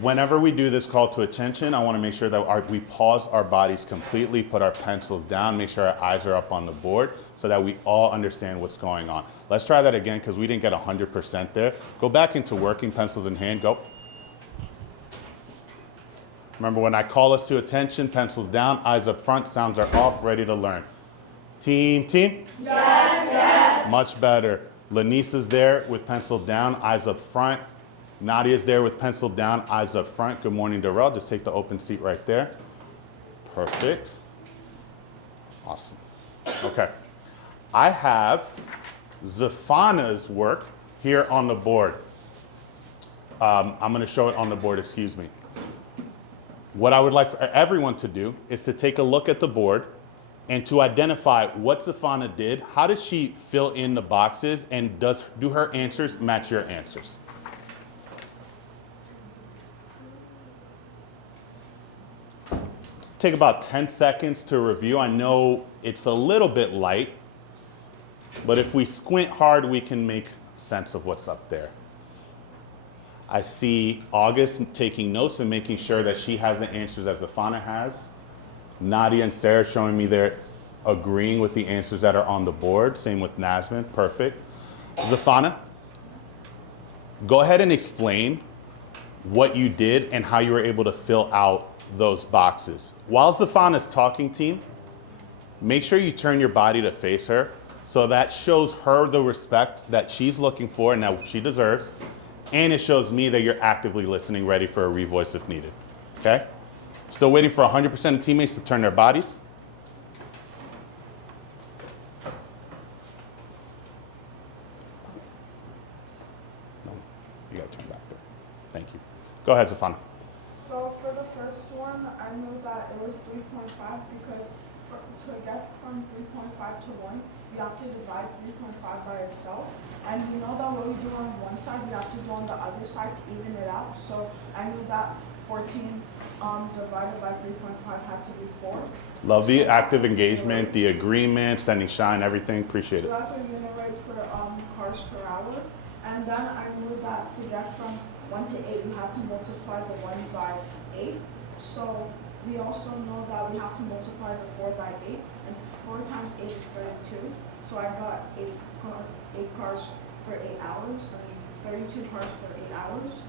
whenever we do this call to attention, I want to make sure that we pause our bodies completely, put our pencils down, make sure our eyes are up on the board so that we all understand what's going on. Let's try that again because we didn't get 100% there. Go back into working, pencils in hand, go. Remember when I call us to attention, pencils down, eyes up front, sounds are off, ready to learn. Team? Yes, yes. Much better. Lanisa's there with pencil down, eyes up front. Nadia's there with pencil down, eyes up front. Good morning, Darrell. Just take the open seat right there. Perfect. Awesome. Okay. I have Zafana's work here on the board. I'm going to show it on the board, excuse me. What I would like for everyone to do is to take a look at the board and to identify what Zafana did, how did she fill in the boxes, and do her answers match your answers? Just take about 10 seconds to review. I know it's a little bit light, but if we squint hard, we can make sense of what's up there. I see August taking notes and making sure that she has the answers as Zafana has. Nadia and Sarah showing me they're agreeing with the answers that are on the board. Same with Nasmin, perfect. Zafana, go ahead and explain what you did and how you were able to fill out those boxes. While Zafana's talking, team, make sure you turn your body to face her so that shows her the respect that she's looking for and that she deserves. And it shows me that you're actively listening, ready for a revoice if needed, okay? Still waiting for 100% of teammates to turn their bodies. No, you gotta turn back there. Thank you. Go ahead, Zafana. So for the first one, I knew that it was 3.5 because to get from 3.5 to 1, you have to divide 3.5 by itself. And you know that what we do on one side, we have to do on the other side to even it out. So I knew that 14 divided by 3.5 had to be 4. Love the active engagement, the agreement, sending shine, everything. Appreciate it. So that's a unit rate for cars per hour. And then I knew that to get from 1 to 8, we have to multiply the 1 by 8. So we also know that we have to multiply the 4 by 8. And 4 times 8 is 32. So I got 8 cars for 8 hours. I mean, 32 cars for 8 hours.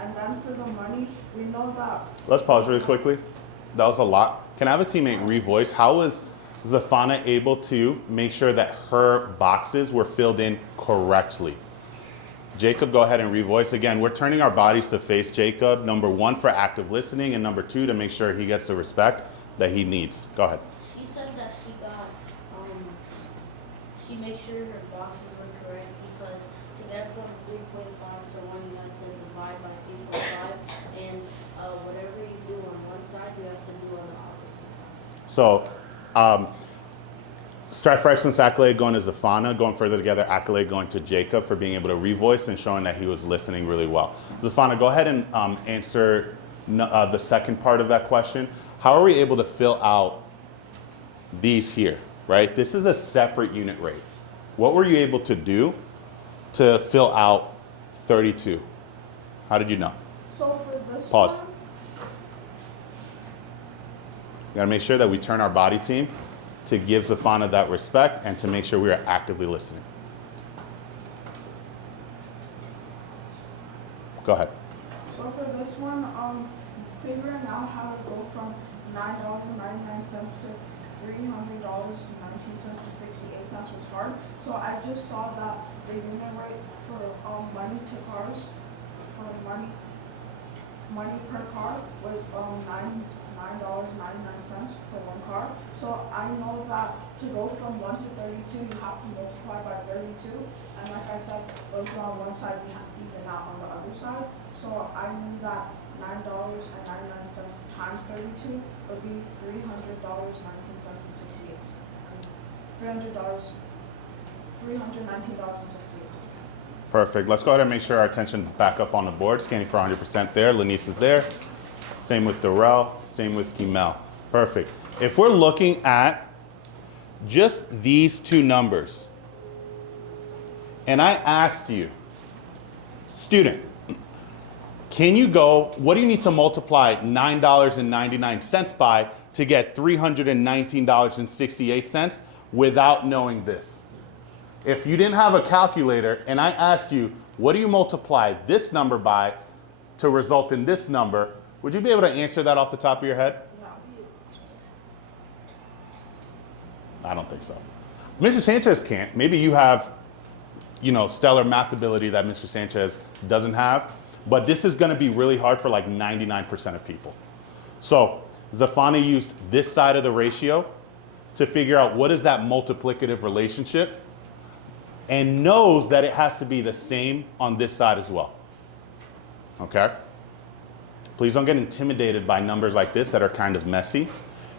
And then for the money, we know that. Let's pause really quickly. That was a lot. Can I have a teammate revoice? How was Zafana able to make sure that her boxes were filled in correctly? Jacob, go ahead and revoice. Again, we're turning our bodies to face Jacob. Number 1 for active listening, and number 2 to make sure he gets the respect that he needs. Go ahead. She said that she made sure her boxes were correct because to get from 3.5 to 1, you have to divide by 3.5, and whatever you do on one side, you have to do on the opposite side. So, Strive for Excellence accolade going to Zafana, going further together, accolade going to Jacob for being able to revoice and showing that he was listening really well. Zafana, go ahead and answer the second part of that question. How are we able to fill out these here, right? This is a separate unit rate. What were you able to do to fill out 32? How did you know? So for this Pause. one, We gotta make sure that we turn our body team to give Zafana that respect and to make sure we are actively listening. Go ahead. So for this one, figuring out how to go from $9.99 to $300.19.68 was hard. So I just saw that the unit rate for money to cars, for money per car was $9.99 for 1 car. So I know that to go from 1 to 32, you have to multiply by 32. And like I said, those are on one side, we have to even out on the other side. So I knew that $9.99 times 32 would be $300.19.68. $319.68. Perfect. Let's go ahead and make sure our attention back up on the board. Scanning for 100% there. Lanice is there. Same with Darrell. Same with Kimel. Perfect. If we're looking at just these 2 numbers, and I asked you, student, Can you go, what do you need to multiply $9.99 by to get $319.68 without knowing this? If you didn't have a calculator and I asked you, what do you multiply this number by to result in this number, would you be able to answer that off the top of your head? I don't think so. Mr. Sanchez can't. Maybe you have, stellar math ability that Mr. Sanchez doesn't have, but this is gonna be really hard for like 99% of people. So Zafani used this side of the ratio to figure out what is that multiplicative relationship and knows that it has to be the same on this side as well. Okay? Please don't get intimidated by numbers like this that are kind of messy.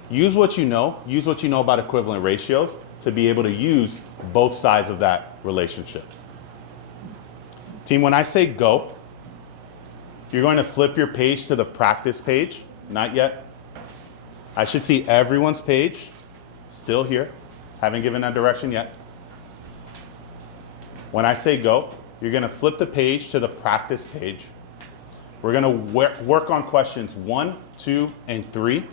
Use what you know about equivalent ratios to be able to use both sides of that relationship. Team, when I say go, you're going to flip your page to the practice page. Not yet. I should see everyone's page. Still here. Haven't given that direction yet. When I say go, you're going to flip the page to the practice page. We're going to work on questions 1, 2, and 3,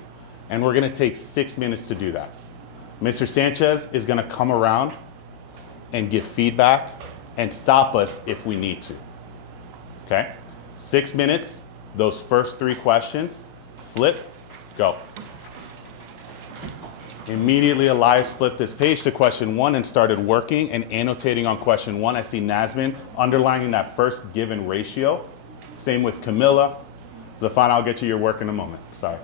and we're going to take 6 minutes to do that. Mr. Sanchez is going to come around and give feedback and stop us if we need to. Okay? 6 minutes, those first 3 questions, flip, go. Immediately, Elias flipped his page to question 1 and started working and annotating on question 1. I see Nasmin underlining that first given ratio. Same with Camilla. Zafan, I'll get you your work in a moment. Sorry.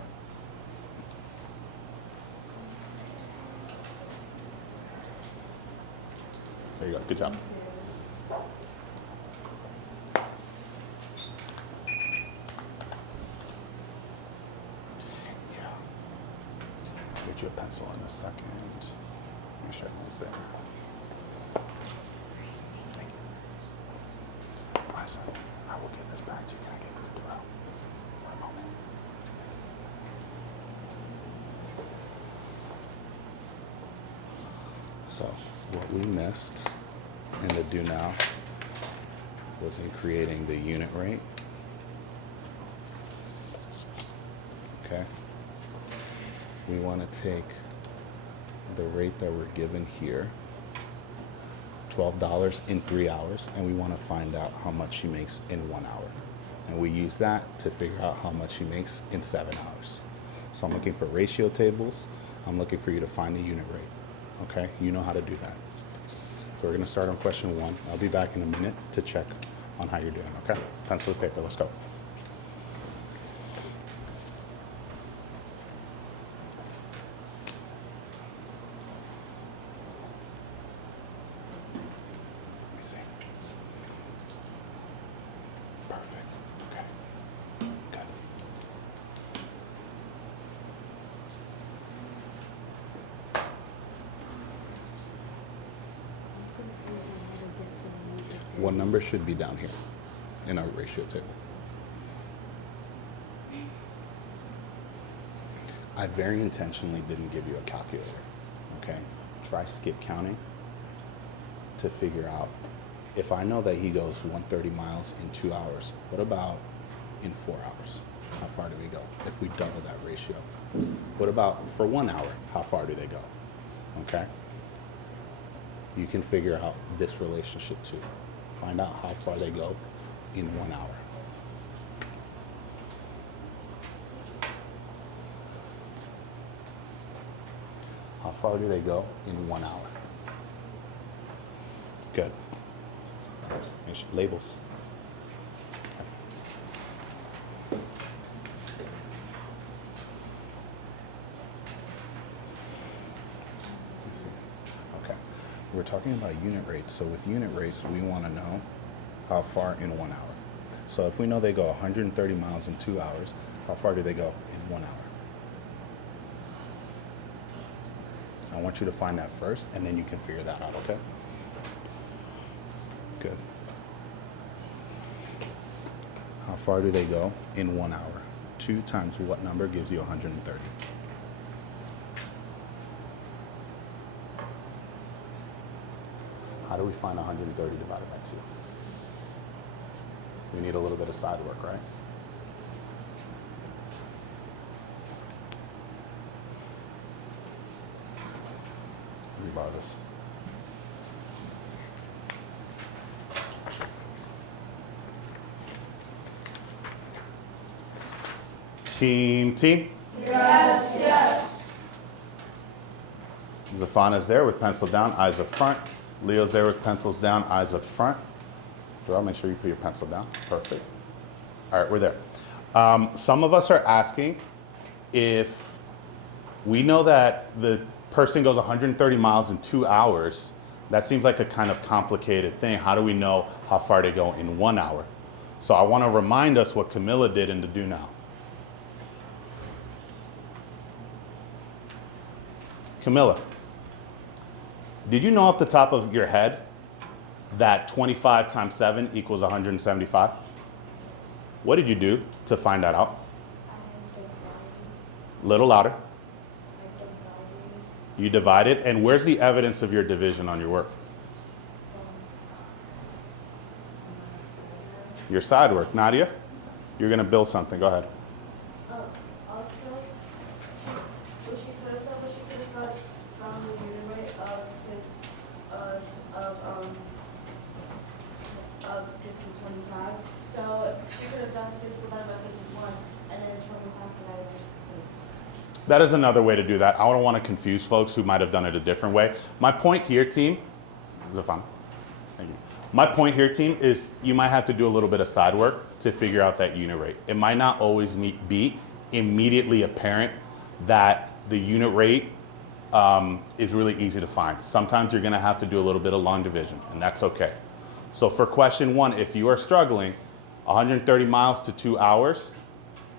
There you go. Good job. Get you a pencil in a second. Make sure everyone's there. Thank you. Liza, I will give this back to you. Can I give it to Darrell for a moment? So, what we missed in the do now was in creating the unit rate. Okay. We want to take the rate that we're given here, $12 in 3 hours, and we want to find out how much she makes in 1 hour. And we use that to figure out how much she makes in 7 hours. So I'm looking for ratio tables. I'm looking for you to find a unit rate. Okay, you know how to do that. So we're going to start on question 1. I'll be back in a minute to check on how you're doing. Okay, pencil and paper, let's go. What number should be down here in our ratio table? I very intentionally didn't give you a calculator, okay? Try skip counting to figure out, if I know that he goes 130 miles in 2 hours, what about in 4 hours? How far do we go if we double that ratio? What about for 1 hour, how far do they go, okay? You can figure out this relationship too. Find out how far they go in 1 hour. How far do they go in 1 hour? Good. Labels. We're talking about unit rates. So with unit rates, we want to know how far in 1 hour. So if we know they go 130 miles in 2 hours, how far do they go in 1 hour? I want you to find that first, and then you can figure that out, okay? Good. How far do they go in 1 hour? 2 times what number gives you 130? How do we find 130 divided by 2? We need a little bit of side work, right? borrow this. Team. Yes, yes. Zafana's there with pencil down, eyes up front. Leo's there with pencils down, eyes up front. I'll make sure you put your pencil down. Perfect. All right, we're there. Some of us are asking if we know that the person goes 130 miles in 2 hours. That seems like a kind of complicated thing. How do we know how far they go in 1 hour? So I want to remind us what Camilla did in the Do Now. Camilla, did you know off the top of your head that 25 times 7 equals 175? What did you do to find that out? Little louder. You divided. And where's the evidence of your division on your work? Your side work. Nadia, you're going to build something. Go ahead. Of 6 and 25. So she could have done 6 divided by 6 is 1, and then 25 divided by 6 is 8. That is another way to do that. I don't want to confuse folks who might have done it a different way. My point here, team, Zafan, thank you. My point here, team, is you might have to do a little bit of side work to figure out that unit rate. It might not always be immediately apparent that the unit rate is really easy to find. Sometimes you're going to have to do a little bit of long division, and that's okay. So for question 1, if you are struggling 130 miles to 2 hours,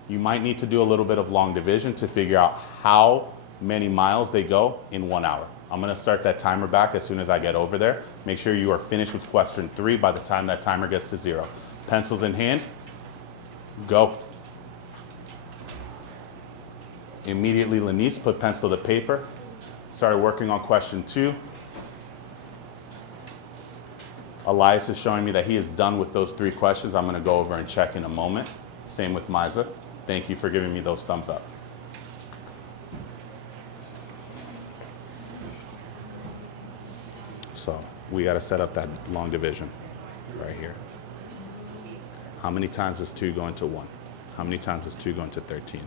you might need to do a little bit of long division to figure out how many miles they go in 1 hour. I'm going to start that timer back as soon as I get over there. Make sure you are finished with question 3 by the time that timer gets to 0. Pencils in hand, go. Immediately, Lanice put pencil to paper, started working on question 2. Elias is showing me that he is done with those 3 questions. I'm going to go over and check in a moment. Same with Miza. Thank you for giving me those thumbs up. So we got to set up that long division right here. How many times does 2 go into 1? How many times does 2 go into 13?